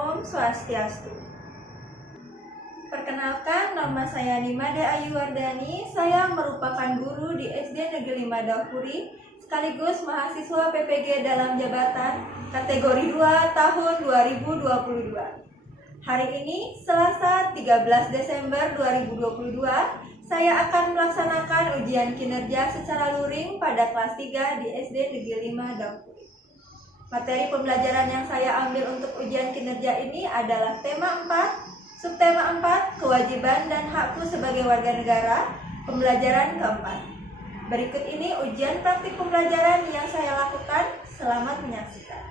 Om Swastiastu. Perkenalkan, nama saya Nimade Ayu Wardani. Saya merupakan guru di SD Negeri 5 Daupuri, sekaligus mahasiswa PPG dalam jabatan kategori 2 tahun 2022. Hari ini, Selasa 13 Desember 2022, saya akan melaksanakan ujian kinerja secara luring pada kelas 3 di SD Negeri 5 Daupuri. Materi pembelajaran yang saya ambil untuk ujian kinerja ini adalah tema 4, subtema 4, kewajiban dan hakku sebagai warga negara, pembelajaran keempat. Berikut ini ujian praktik pembelajaran yang saya lakukan. Selamat menyaksikan.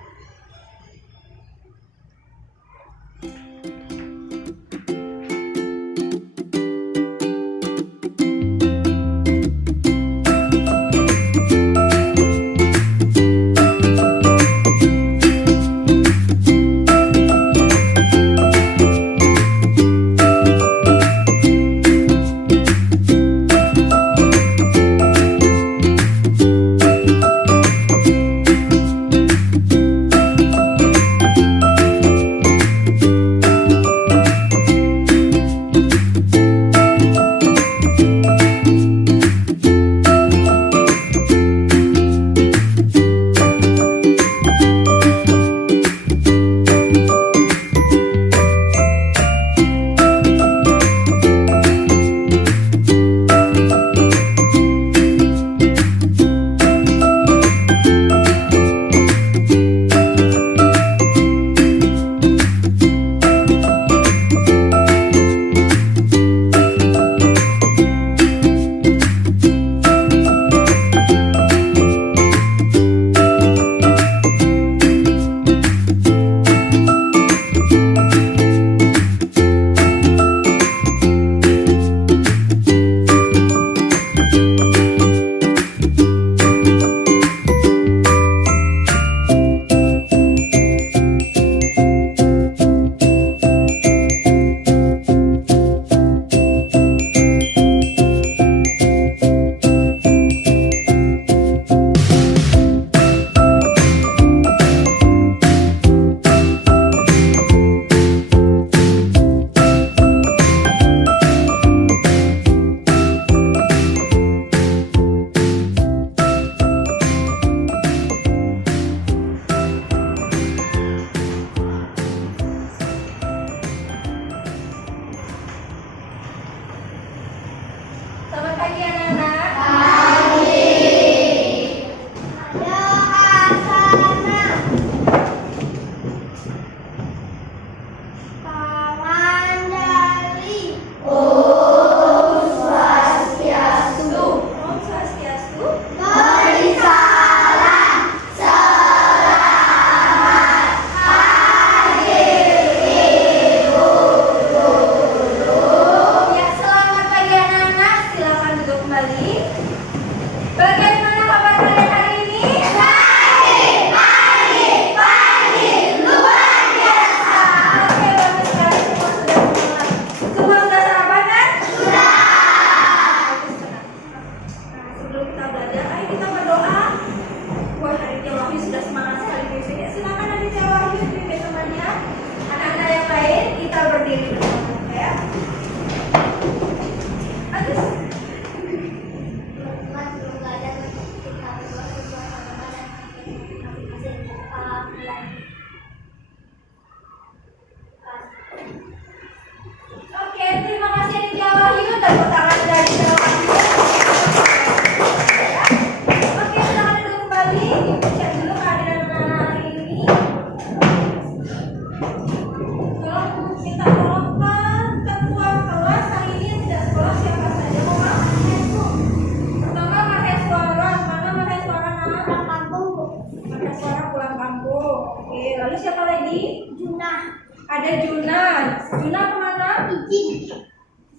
Selamat pagi anak-anak. Pagi. Doa tangan dari Om Swastiastu. Om Swastiastu. Beri salam. Selamat pagi Ibu Guru. Ya, selamat pagi anak-anak. Silakan duduk kembali. Bagaimana kabar kalian hari ini? Pagi, luar biasa. Oke, bagus sekali. Semua sudah sarapan kan? Sudah. Bagus sekali. Nah, sebelum kita belajar, ayo kita berdoa. Wah, Aditya Wahyu sudah semangat sekali bimbingnya. Silakan Aditya Wahyu bimbing temannya. Anak-anak yang lain, kita berdiri bersama ya. Agus. Oke, terima kasih Aditya Wahyu. Tepuk tangan dari Aditya Wahyu. Oke, silakan duduk kembali. Cek dulu kehadiran anak-anak hari ini. Tolong minta tolong ke ketua kelas hari ini yang tidak sekolah siapa saja. Mohon maaf. Pertama Maheswara. Mana Maheswara nak? Pulang kampung. Maheswara pulang kampung. Oke, lalu siapa lagi? Juna. Ada Juna. Juna kemana? Izin.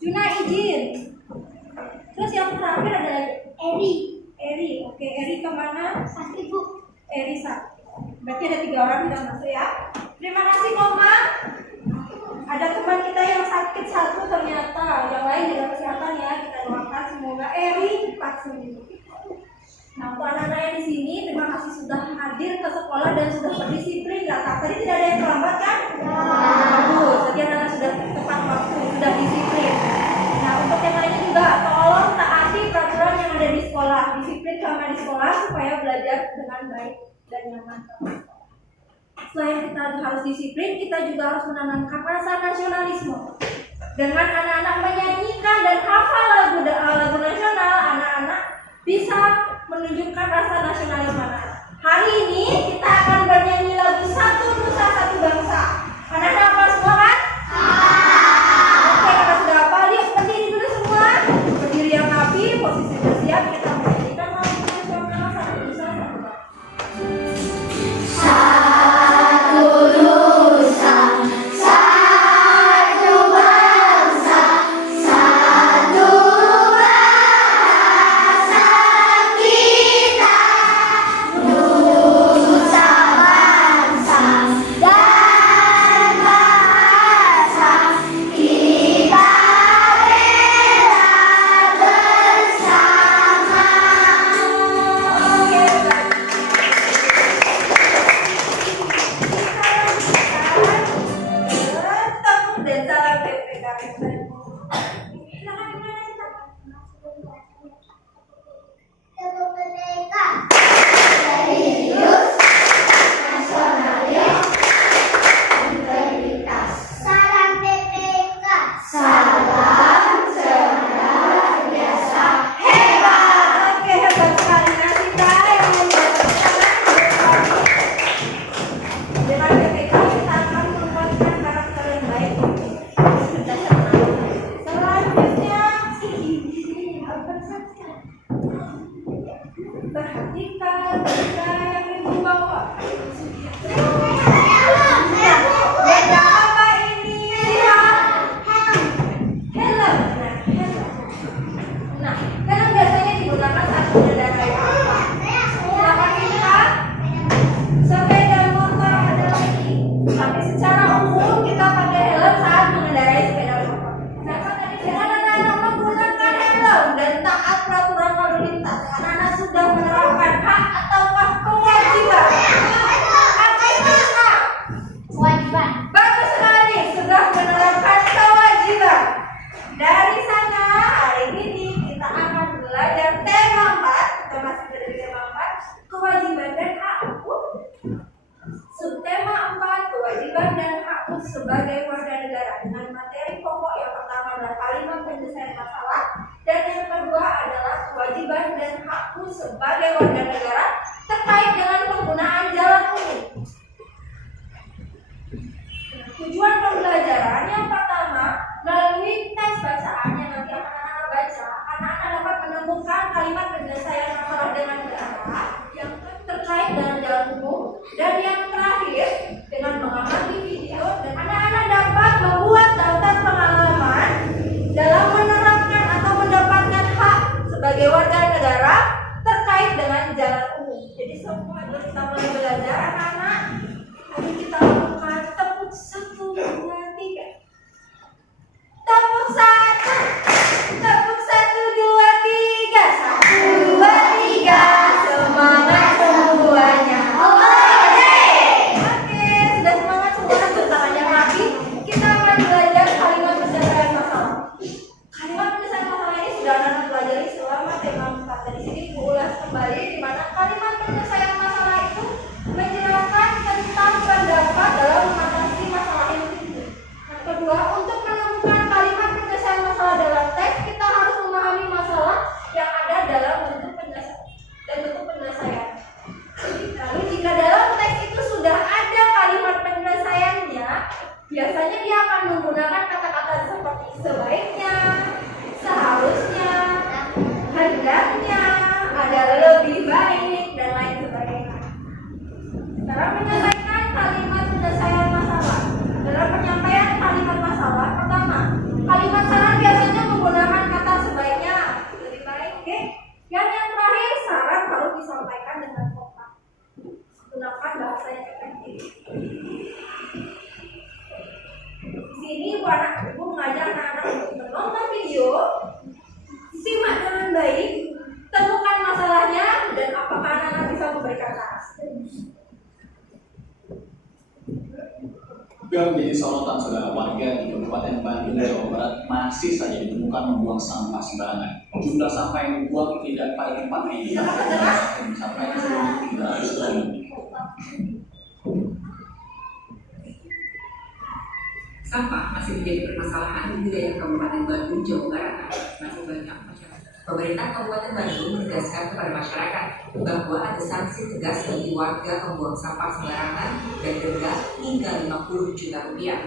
Juna izin. Terus yang terakhir ada lagi? Eri. Eri. Oke, Eri kemana? Sakit, Bu. Eri sakit. Berarti ada 3 orang yang masuk ya. Terima kasih Koma. Ada teman kita yang sakit satu ternyata. Yang lain jaga kesehatan ya. Kita doakan semoga Eri cepat sembuh. Nah, untuk anak-anak yang di sini, terima kasih sudah hadir ke sekolah dan sudah berdisiplin. Tadi tidak ada yang terlambat kan? Bagus, jadi anak-anak sudah tepat waktu, sudah disiplin. Nah, untuk yang lainnya juga tolong taati peraturan yang ada di sekolah. Disiplin selama di sekolah supaya belajar dengan baik dan nyaman. Selain kita harus disiplin, kita juga harus menanamkan rasa nasionalisme. Dengan anak-anak menyanyikan dan hafal lagu nasional, anak-anak bisa menunjukkan rasa nasionalisme. Hari ini kita akan bernyanyi lagu Satu Nusa Satu Bangsa. Anak-anak hafal semua kan? Oke, kalau sudah hafal, yuk berdiri dulu semua. Berdiri yang rapi, posisi bersiap, kita menyanyikan lagu nasional Satu Nusa Satu Bangsa. Perhatikan benda yang ibu bawa. Benda apa ini? Helm. Nah, helm biasanya digunakan saat mengendarai apa? Silakan kita. Sepeda motor ada lagi. Tapi secara umum kita pakai helm saat mengendarai sepeda motor. Kenapa tadi dengan anak-anak menggunakan helm dan taat peraturan lalu lintas? Anak-anak sudah menerapkan hak ataukah kewajiban? Kewajiban. Bagus sekali, sudah menerapkan kewajiban. Dari sana hari ini kita akan belajar tema 4. Kita masih berada di tema 4, kewajiban dan hakku. Subtema 4, kewajiban dan hakku sebagai warga negara, dengan materi pokok yang pertama adalah kalimat penyelesaian masalah, dan yang kedua adalah kewajiban dan hakku sebagai warga negara terkait dengan penggunaan jalan umum. Tujuan pembelajaran yang pertama, melalui tes bacaan yang nanti akan anak-anak baca, anak-anak dapat menemukan kalimat penyelesaian masalah dengan negara yang terkait dengan jalan umum, dan yang terakhir dengan mengamati video, dan anak-anak dapat membuat daftar pengalaman dalam menerapkan atau mendapatkan hak sebagai warga negara terkait dengan jalan umum. Jadi semua kita mulai belajar anak-anak. Mari kita lakukan tepuk 1, 2, 3. Tepuk 1. Tepuk 1, 2, 3. 1, 2, 3. Semangat semuanya. Oke, sudah semangat semua, tangannya rapi. Kita akan belajar kalimat penyelesaian masalah. Kalimat penyelesaian masalah ini sudah anak-anak pelajari selama tema 4. Di sini diulas kembali di mana kalimat penyelesaian masalah itu menjelaskan tentang pendapat dalam mengatasi masalah yang timbul. Yang kedua, untuk menemukan kalimat penyelesaian masalah dalam teks, kita harus memahami masalah yang ada dalam bentuk penyelesaian dan bentuk penyelesaian. Lalu jika dalam teks itu sudah ada kalimat penyelesaiannya, biasanya dia akan menggunakan kata-kata seperti sebaiknya, seharusnya, hendaknya, ada lebih baik. Yang menjadi sorotan saudara warga di Kabupaten Bandung, Jawa Barat masih saja ditemukan membuang sampah sembarangan. Jumlah sampah yang dibuang tidak pada tempatnya ini sampai 300 ton. Sampah masih menjadi permasalahan di wilayah Kabupaten Bandung, Jawa Barat. Masih banyak masyarakat. Pemerintah Kabupaten Bandung menegaskan kepada masyarakat bahwa ada sanksi tegas bagi warga membuang sampah sembarangan dan denda hingga 50 juta rupiah.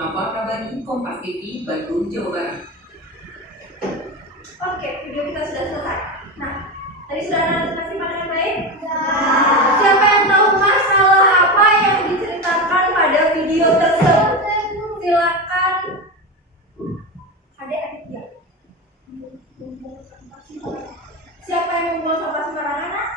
Nova Prabani, Kompas TV, Bandung, Jawa Barat. Oke, video kita sudah selesai. Nah, tadi sudah analisasi mana yang baik? Siapa yang tahu masalah apa yang diceritakan pada video tersebut? Silakan. Adik-adik ya. Siapa yang membuang sampah sembarangan? Nak?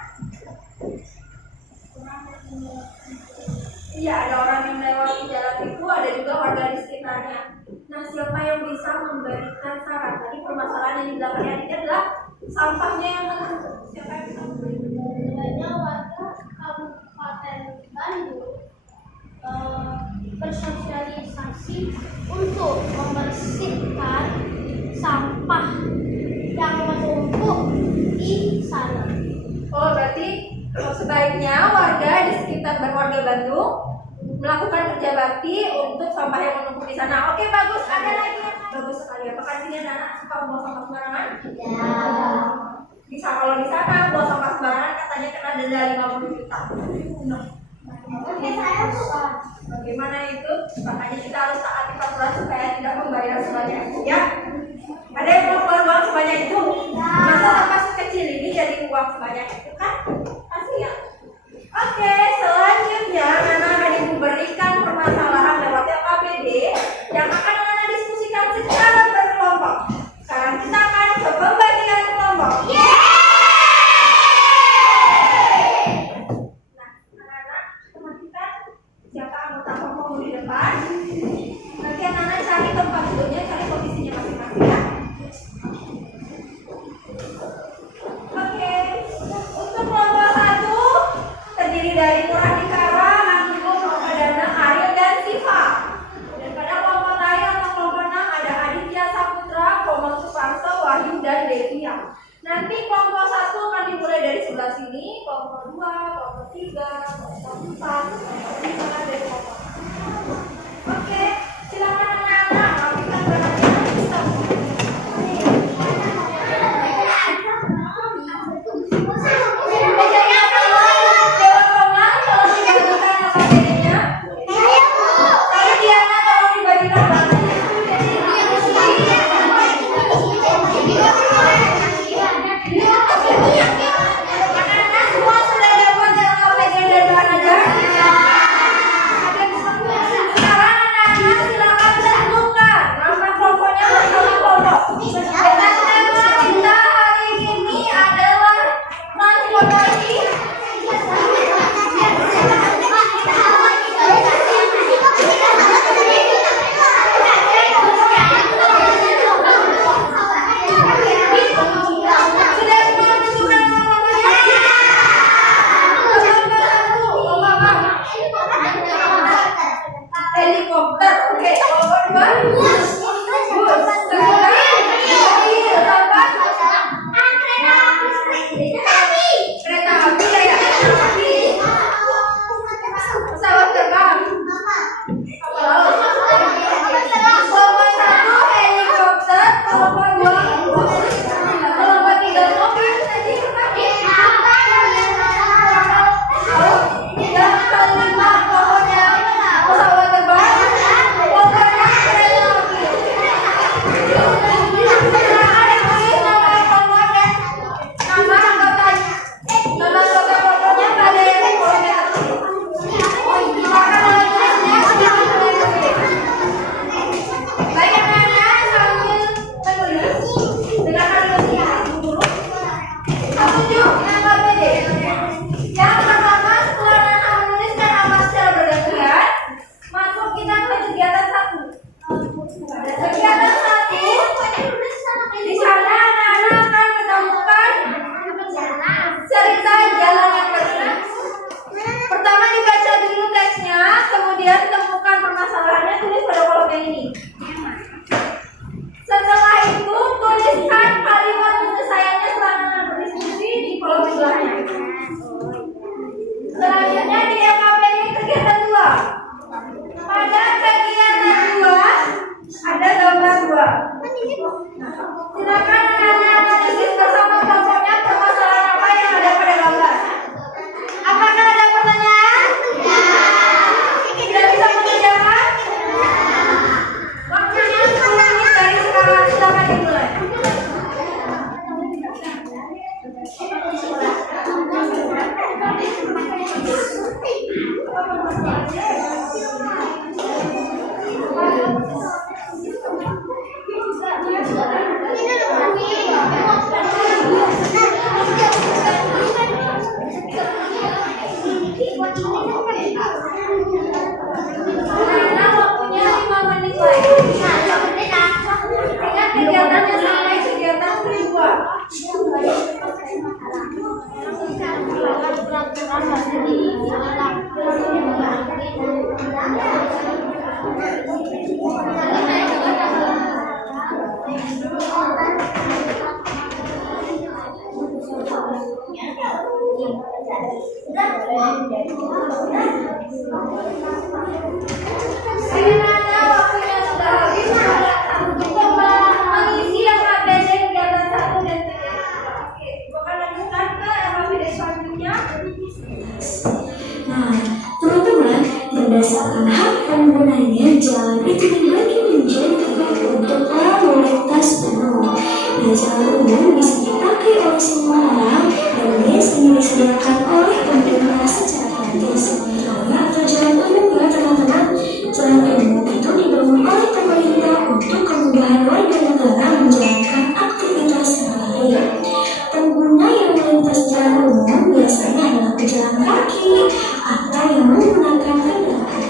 Iya, ada orang yang melewati jalan itu, ada juga warga di sekitarnya. Nah, siapa yang bisa memberikan saran? Tadi permasalahan yang di belakang ini adalah sampahnya yang menumpuk. Siapa yang bisa memberikan? Sebenarnya warga Kabupaten Bandung bersosialisasi untuk membersihkan sampah yang menumpuk di sana. Oh, berarti sebaiknya warga di sekitar warga Bandung melakukan kerja bakti untuk sampah yang menumpuk di sana. Oke, bagus. Ada lagi yang bagus sekali. Apakah sini anak suka membuang sampah sembarangan? Ya. Bisa kalau di sana buang sampah sembarangan katanya kena denda 50 juta. Oke, saya suka. Bagaimana itu? Makanya kita harus taati peraturan supaya tidak membayar sebanyak itu, ya. Ada yang mau keluar uang sebanyak itu? Masa sampah sekecil ini jadi uang sebanyak itu kan? Kasihan. Oke, selanjutnya Nana akan diberikan permasalahan lewat LKPD yang akan Nana diskusikan secara berkelompok. Sekarang kita akan ke pembagian kelompok. Nah, anak-anak, teman kita siapa anggota kelompok di depan? Nanti anak-anak cari tempat duduknya, cari posisinya masing-masing ya. Oke, untuk kelompok 1 terdiri dari Murahikara, Anggun, Opadana, Ariel, dan Siva. Dan pada kelompok lain atau kelompok 6 ada Aditya Saputra, Komang Suparso, Wahyu, dan Devia. Nanti kelompok 1 akan dimulai dari sebelah sini, kelompok 2, kelompok 3, kelompok 4, kelompok 5, dan kelompok 6. Oke, silakan anak-anak, rapikan barangnya kita. Mejanya tolong Dewan Komang, tolong dibagikan LKPD-nya. Tadi Diana tolong dibagikan barangnya. Anak-anak semua sudah dapat LKPD dan bahan ajar? Silakan anak-anak tulis bersama kelompoknya permasalahan apa yang ada pada gambar. Apakah ada pertanyaan? Tidak bisa mengerjakan? Waktunya 10 menit dari sekarang. Silakan dimulai. Anak-anak waktunya 5 menit lagi. Ingat kegiatannya sampai kegiatan kedua. Anak-anak waktunya sudah habis. Untuk mengisi yang ABCD kegiatan 1 dan kegiatan 2. Oke, bukan lanjutkan ke ABCD selanjutnya. Nah, teman-teman, berdasarkan hak penggunanya, jalan itu dibagi menjadi 3 untuk orang melintas penuh. Nah, jalan umum bisa dipakai oleh semua orang dan biasanya disediakan oleh pemerintah secara gratis. Atau jalan umum ya teman-teman, jalan umum itu dibangun oleh pemerintah untuk kemudahan warga negara menjalankan aktivitas sehari-hari. Pengguna yang melintas jalan umum biasanya adalah pejalan kaki atau yang menggunakan kendaraan.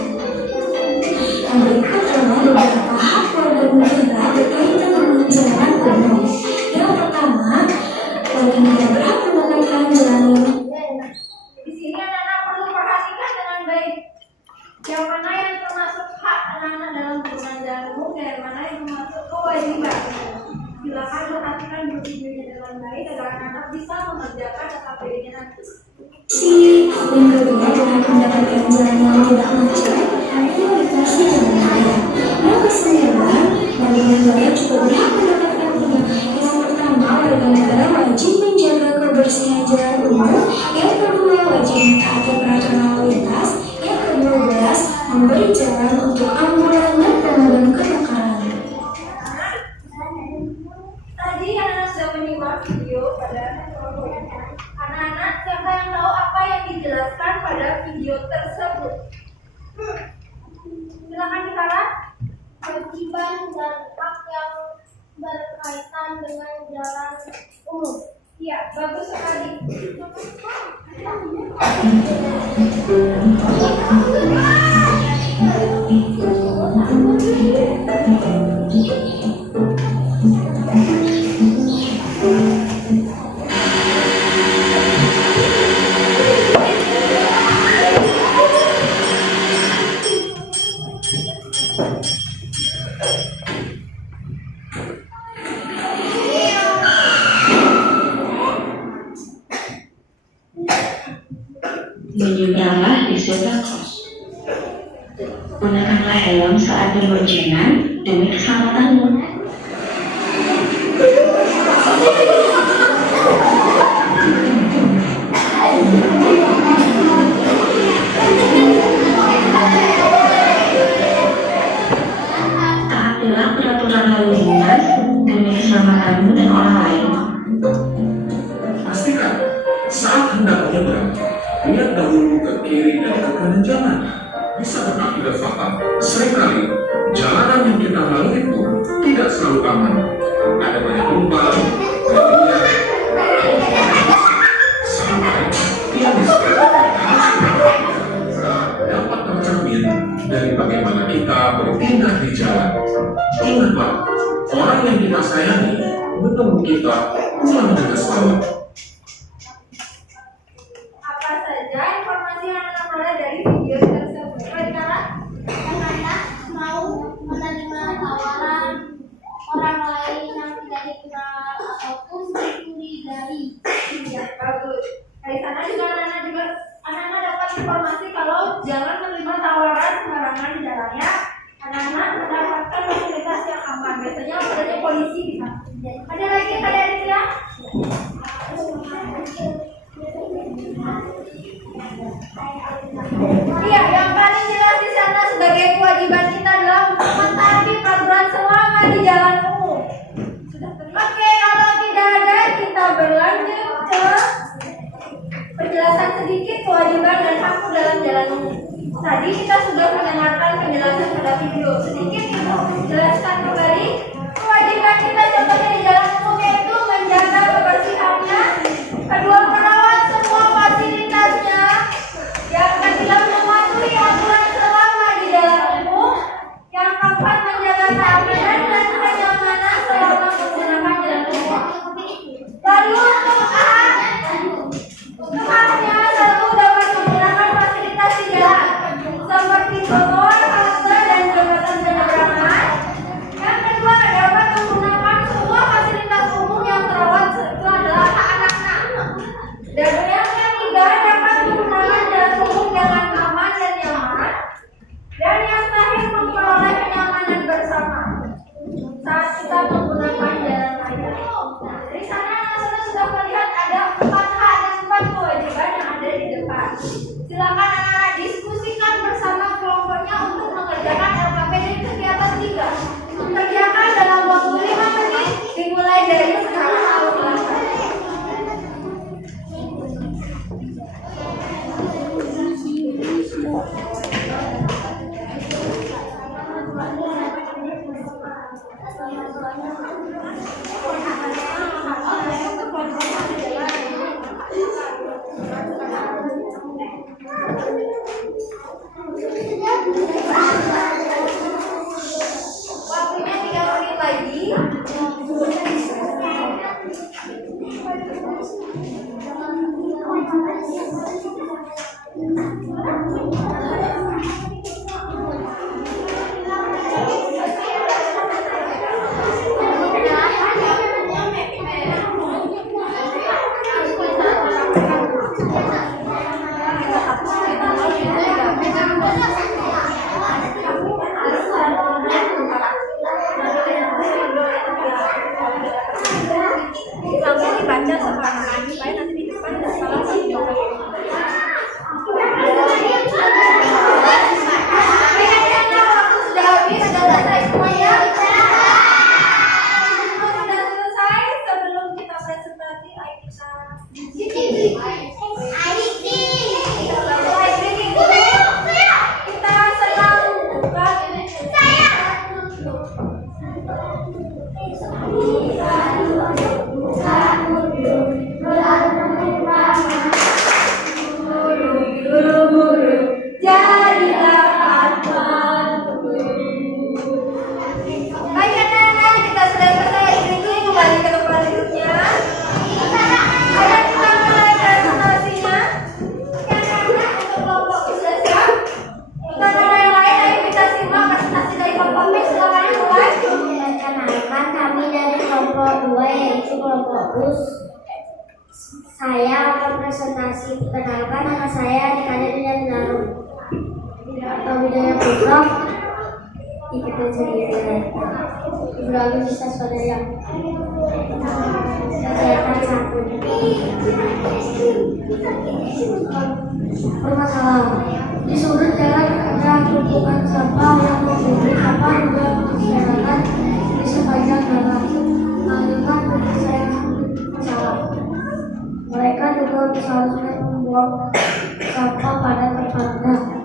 Yang berikut adalah beberapa hak warga negara berkaitan dengan jalan umum. Yang pertama, warga negara berhak mendapatkan jalan umum. Di sini anak-anak perlu perhatikan dengan baik. Yang mana yang termasuk hak anak-anak dalam penggunaan jalan umum dan yang mana yang termasuk kewajiban. Silakan perhatikan videonya dengan baik agar anak-anak bisa mengerjakan AKP-nya nanti. Yang kedua, berhak mendapatkan jalan yang tidak macet dan melintasi jalan raya. Yang kesembilan, warga negara juga berhak mendapatkan tiga. Yang pertama, warga negara wajib menjaga kebersihan jalan umum. Yang kedua, wajib mentaati peraturan lalu lintas. Yang ke-12, memberi jalan untuk ambulan dan pemadam kebakaran. Tadi anak-anak sudah menyimak video pada kelompoknya. Anak-anak, siapa yang tahu apa yang dijelaskan pada video tersebut? Silakan dikarang. Kewajiban dan hak yang berkaitan dengan jalan umum. Iya, bagus sekali. Menyeberanglah di zebra cross. Gunakanlah helm saat berboncengan demi keselamatanmu. Taatilah peraturan lalu lintas demi keselamatanmu dan orang lain. Pastikan saat hendak menyeberang, lihat dahulu ke kiri dan ke kanan jalan. Bisa berakibat fatal. Seringkali jalanan yang kita lalui pun tidak selalu aman. Ada banyak tumpang, galian, sampai tiang dapat tercermin dari bagaimana kita bertindak di jalan. Ingatlah, orang yang kita sayangi menunggu kita pulang dengan selamat. Apa saja informasi yang anak peroleh dari video tersebut? Sekarang, Anak-anak mau menerima tawaran orang lain yang tidak dikenal ataupun dicurigai. ya bagus. Dari sana juga anak-anak dapat informasi kalau jangan menerima tawaran sembarangan di jalannya. Anak-anak mendapatkan fasilitas yang aman. Biasanya adanya polisi di sana. Ada lagi adik-adiknya? Iya, yang paling jelas di sana sebagai kewajiban kita adalah untuk mentaati peraturan selama di jalan umum. Oke, kalau tidak ada, kita berlanjut ke penjelasan sedikit kewajiban dan hak dalam jalan umum. Tadi kita sudah mendengarkan penjelasan pada video. Sedikit untuk menjelaskan kembali kewajiban kita contohnya di jalan umum yaitu menjaga kebersihannya, kedua merawat semua fasilitasnya, yang ketiga mematuhi aturan selama di jalan umum, yang keempat menjaga keamanan dan kenyamanan selama menggunakan jalan umum. Lalu untuk haknya selalu dapat menggunakan fasilitas di jalan seperti trotoar, halte, dan jembatan penyeberangan. Yang kedua dapat menggunakan semua fasilitas umum yang terawat itu adalah hak anak-anak. Dan yang ketiga dapat menggunakan jalan umum dengan aman dan nyaman. Dan yang terakhir memperoleh kenyamanan bersama saat kita menggunakan jalan raya. Dari sana anak-anak sudah melihat ada 4 hak dan 4 kewajiban yang ada di depan. Silakan anak-anak diskusikan bersama kelompoknya untuk mengerjakan LKP dari kegiatan 3. Kerjakan dalam waktu 5 menit dimulai dari sekarang atau belakang. Waktunya 3 menit lagi. Langsung dibaca sama anak-anak supaya nanti di depan ada salah satu. Waktu sudah habis, sudah selesai semuanya. Sudah selesai. Sebelum kita presentasi, ayo kita senang bukan jadilah baik anak-anak, kita sudah selesai itu kembali ke tempat duduknya. Ayo kita mulai presentasinya. Anak-anak untuk kelompok sudah siap. Untuk anak yang lain, ayo kita simak presentasi dari kelompok B. Silakan mulai. Perkenalkan, kami dari kelompok 2 yaitu kelompok BUS. Saya akan presentasi. Perkenalkan, nama saya Dikade dan Lalu. Atau Widaya Putra. Ikutan ceria. Berlalu bisa pada yang kegiatan 1. Permasalahan di sudut jalan ada tumpukan sampah yang menjadi sampah juga masyarakat di sepanjang jalan. Aliran penyelesaian masalah. Mereka juga seharusnya membuang sampah pada tempatnya.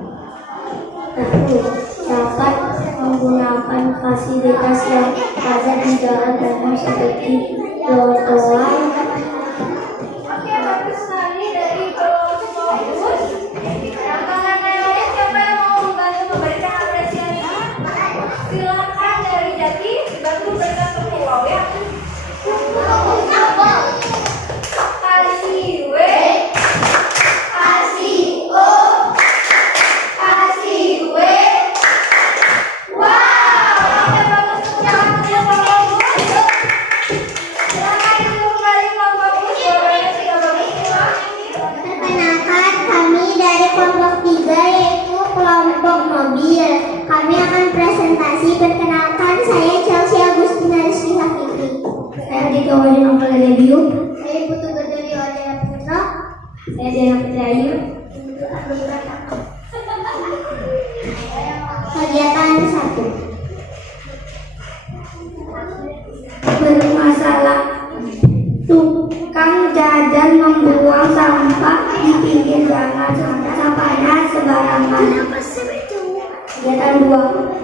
Tentu dapat menggunakan fasilitas yang ada di jalan umum seperti trotoar. Oke, bagus sekali dari kelompok BUS. Yang lain siapa yang mau membantu memberikan apresiasi? Silakan dari Jati dibantu berikan tepuk ya. Kasih W, kasih O, kasih W. Wow, oke bagus untuk kelompok BUS. Silakan duduk kembali. Wadina Pelebiu. Saya Putu Gedori Wadina Putra. Saya Diana Putri Ayu. Kegiatan 1. Bermasalah. Tukang jajan membuang sampah di pinggir jalan. Sampahnya sembarangan. Kegiatan 2.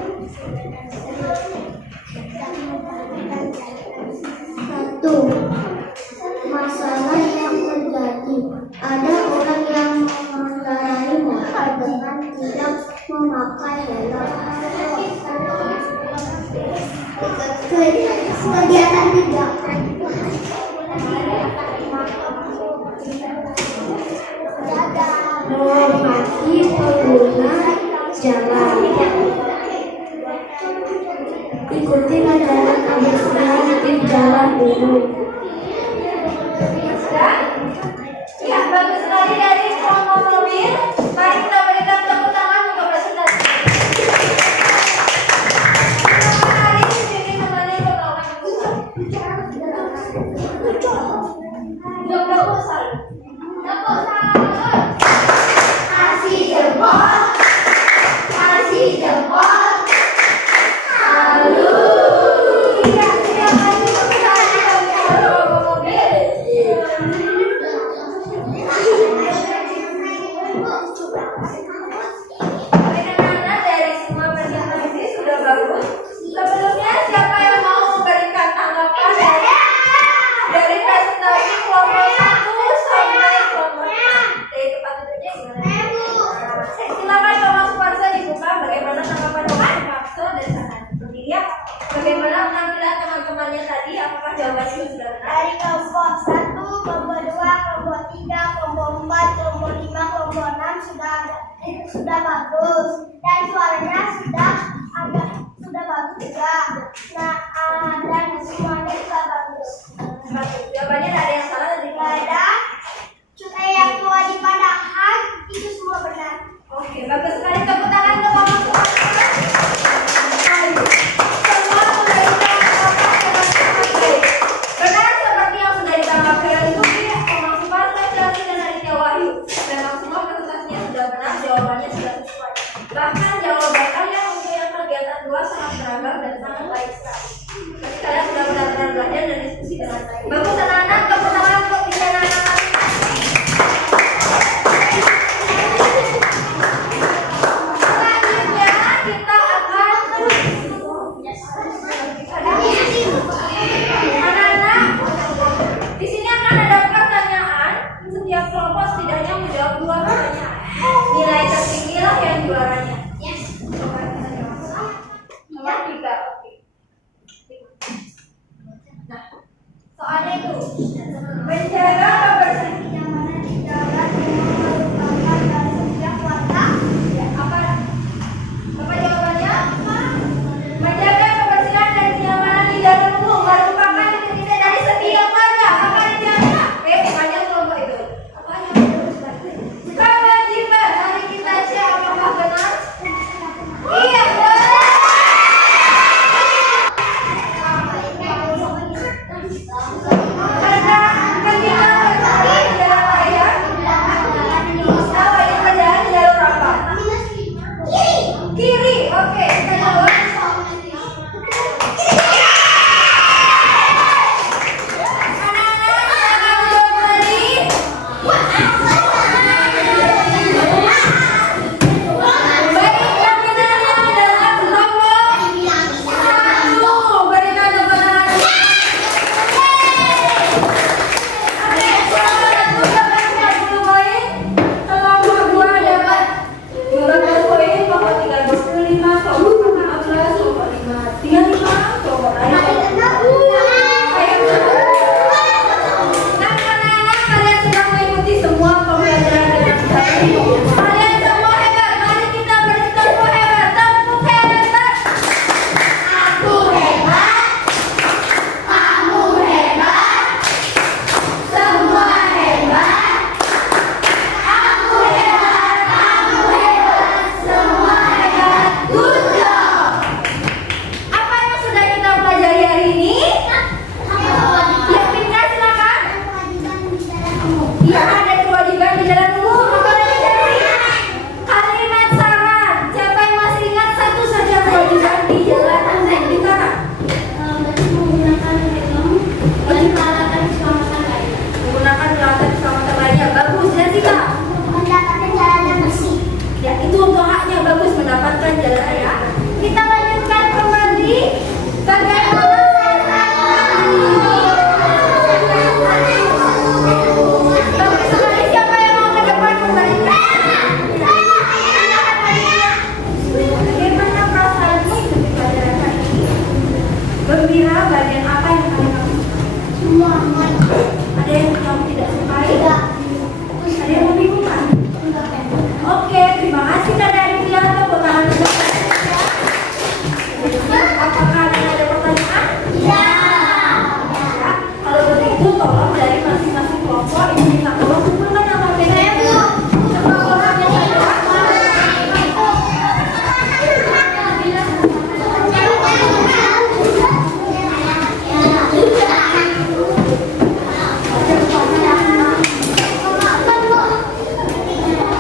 Masalah yang terjadi, ada orang yang mengendarai motor dengan tidak memakai helm. Kegiatan 3. Menghormati pengguna jalan. Ikuti jalan kebersihan di jalan umum. Ya, bagus sekali dari kelompok mobil. Mari kita berikan tepuk tangan untuk presentasi. Mari di sini kembali ke proposal. Kasih jempol. Kasih jempol. Haleluya. Siapa yang kelompok mobil? Anak-anak dari semua presentasi sudah bagus. Sebelumnya siapa yang mau memberikan tanggapan dari presentasi kelompok 1 sampai kelompok 6? Dari tempat duduknya gimana? Silakan kelompok Suparsa dibuka bagaimana tanggapan kelompok Suparsa dan Sanan. Dilihat bagaimana penampilan teman-temannya tadi, apakah jawabannya sudah benar? Dari kelompok 1, kelompok 2, kelompok 3, kelompok 4, kelompok 5, kelompok 6 sudah bagus, dan suaranya sudah bagus juga. Nah, dan semuanya juga bagus. Bagus. Jawabannya tidak ada yang salah tadi. Tidak ada. Cuma yang tua di padahan itu semua benar. Oke, bagus sekali. Tepuk tangan untuk kelompok Suparsa. Semua sudah ditangkap dengan sangat baik. Benar seperti yang sudah ditangkap dari Sufi, kelompok Suparsa, Chelsea, dan Aditya Wahyu. Memang semua presentasinya sudah benar, jawabannya sudah sesuai. Bahkan jawaban kalian untuk yang kegiatan 2 sangat beragam dan sangat baik sekali. Jadi kalian sudah benar-benar belajar dan diskusi dengan baik. Bagus anak-anak, tepuk tangan untuk bicara anak-anak. Selanjutnya kita akan anak-anak, di sini akan ada pertanyaan. Setiap kelompok setidaknya menjawab 2 pertanyaan. Nilai tertinggi lah yang juaranya. Nomor 3. Oke. Nah, soalnya itu menjaga kebersihan. Kenyamanan di jalan merupakan dari setiap warga. Ya, apa jawabannya? Menjaga kebersihan dan kenyamanan di jalan umum merupakan cita-cita dari setiap warga. Apa artinya? Banyak kelompok itu. Apa kewajiban? Mari kita cek apakah benar. Iya, benar. Karena ketika berlari di jalan raya, yang berjalan di jalur apa? Kiri. Oke, kita jawab. Anak-anak, silakan jawab lagi. Baik, yang benarnya adalah kelompok 1. Berikan tepuk tangan. itu tolong dari masing-masing kelompok ibu minta tolong kumpulkan nama PPG. Semua orang yang ada.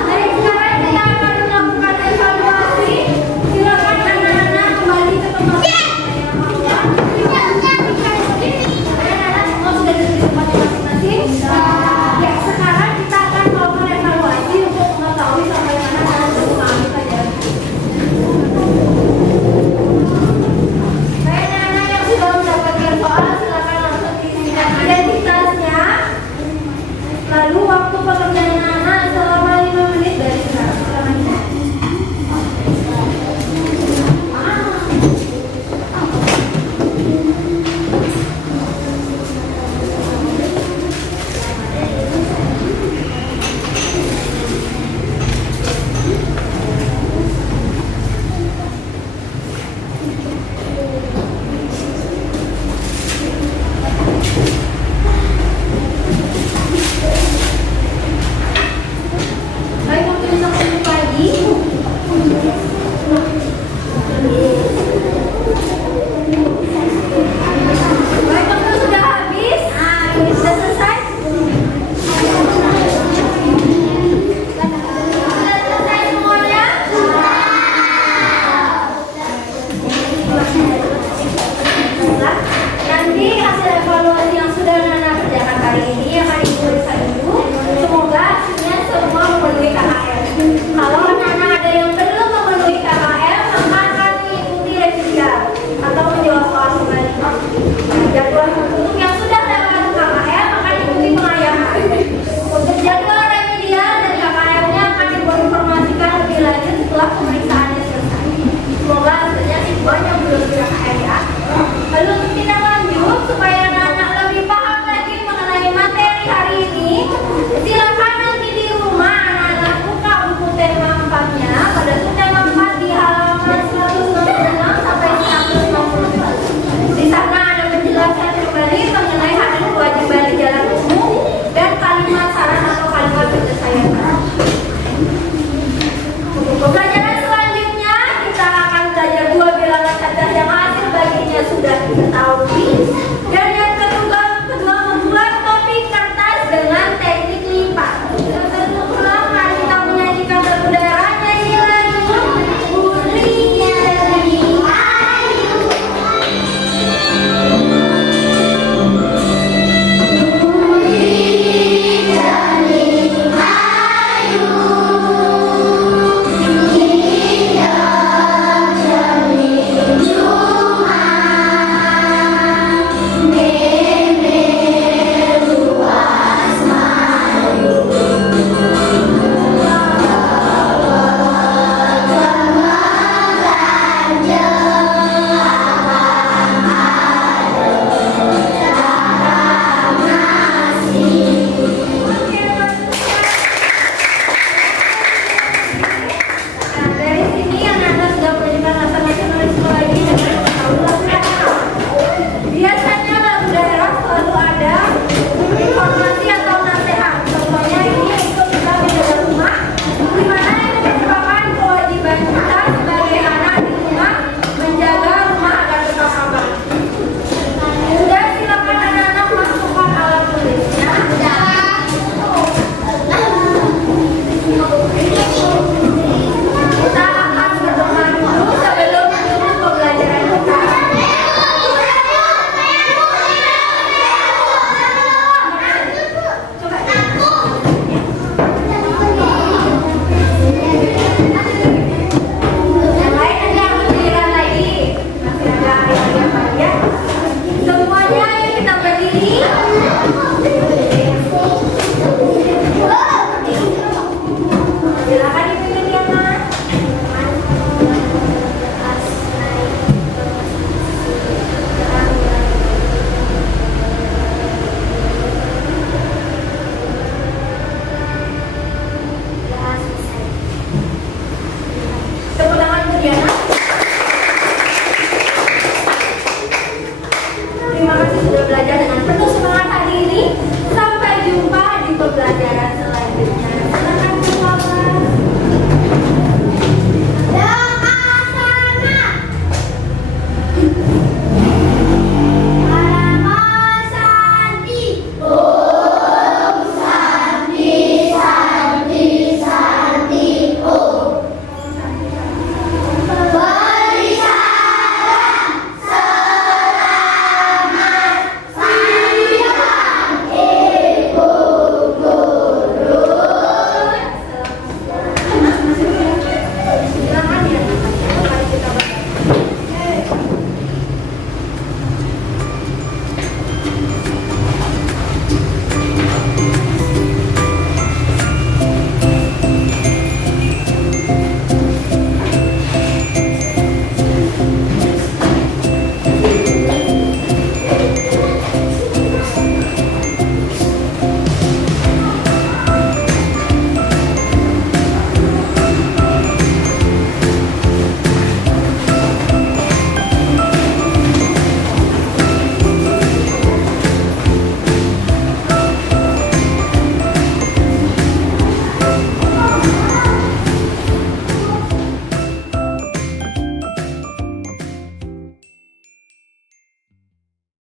Baik, sekarang kita akan melakukan evaluasi. Silakan anak-anak kembali ke tempat yang anak-anak semua sudah duduk di tempatnya masing-masing. Ya, sekarang kita akan melakukan evaluasi untuk mengetahui sampai mana kalian memahami pelajaran. Baik, anak-anak yang sudah mendapatkan soal, silakan langsung diisikan identitasnya. Lalu waktu pekerjaan anak selama 5 menit dari sekarang. Silakan. Baik, waktu besok minggu pagi. Baik, waktu sudah habis. Sudah